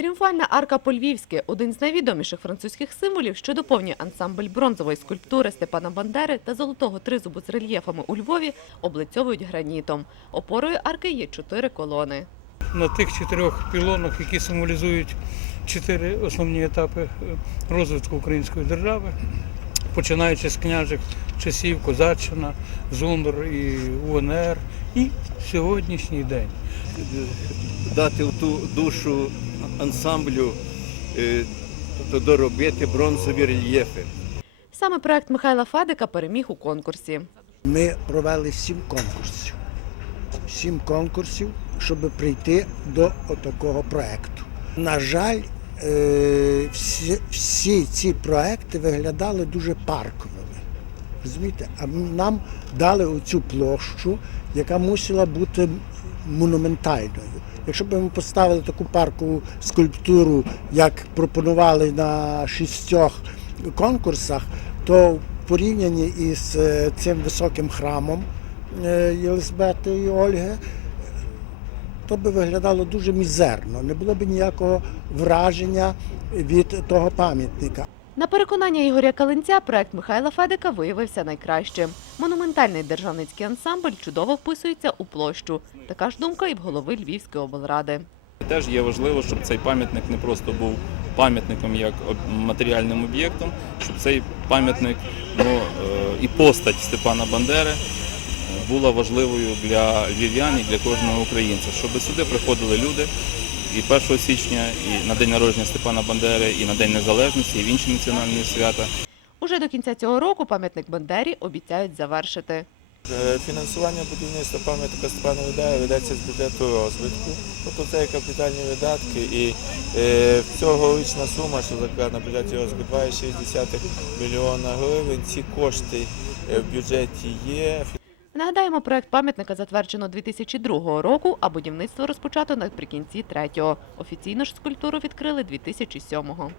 Тріумфальна арка по-львівськи – один з найвідоміших французьких символів, що доповнює ансамбль бронзової скульптури Степана Бандери та золотого тризубу з рельєфами у Львові, облицьовують гранітом. Опорою арки є чотири колони. на тих чотирьох пілонах, які символізують чотири основні етапи е, розвитку української держави, починаючи з княжих часів Козаччина, Зундер і УНР, і сьогоднішній день. дати в ту душу ансамблю, е, тобто доробити бронзові рельєфи. Саме проект Михайла Фадика переміг у конкурсі. Ми провели сім конкурсів. Сім конкурсів, щоб прийти до отакого проекту. На жаль, всі, всі ці проекти виглядали дуже парковими. Розумієте? А нам дали оцю площу, яка мусила бути монументальною. Якщо б ми поставили таку паркову скульптуру, як пропонували на шістьох конкурсах, то в порівнянні із е, цим високим храмом е, Єлизавети і Ольги, то би виглядало дуже мізерно, не було б ніякого враження від того пам'ятника. На переконання Ігоря Калинця, проект Михайла Федика виявився найкращим. Монументальний державницький ансамбль чудово вписується у площу. Така ж думка і в голови Львівської облради. Теж є важливо, щоб цей пам'ятник не просто був пам'ятником як об- матеріальним об'єктом, щоб цей пам'ятник ну, е, і постать Степана Бандери була важливою для львів'ян і для кожного українця, щоб сюди приходили люди і 1 січня, і на день народження Степана Бандери, і на День Незалежності, і в інші національні свята. Уже до кінця цього року пам'ятник Бандері обіцяють завершити. Е, Фінансування будівництва пам'ятника Степана Видая ведеться з бюджету розвитку. Тобто це є капітальні видатки і е, цьогорічна сума, що закладена на бюджеті розвитку 2,6 мільйона гривень. Ці кошти е, в бюджеті є. Нагадаємо, проект пам'ятника затверджено 2002 року, а будівництво розпочато наприкінці третього. Офіційно ж скульптуру відкрили 2007-го.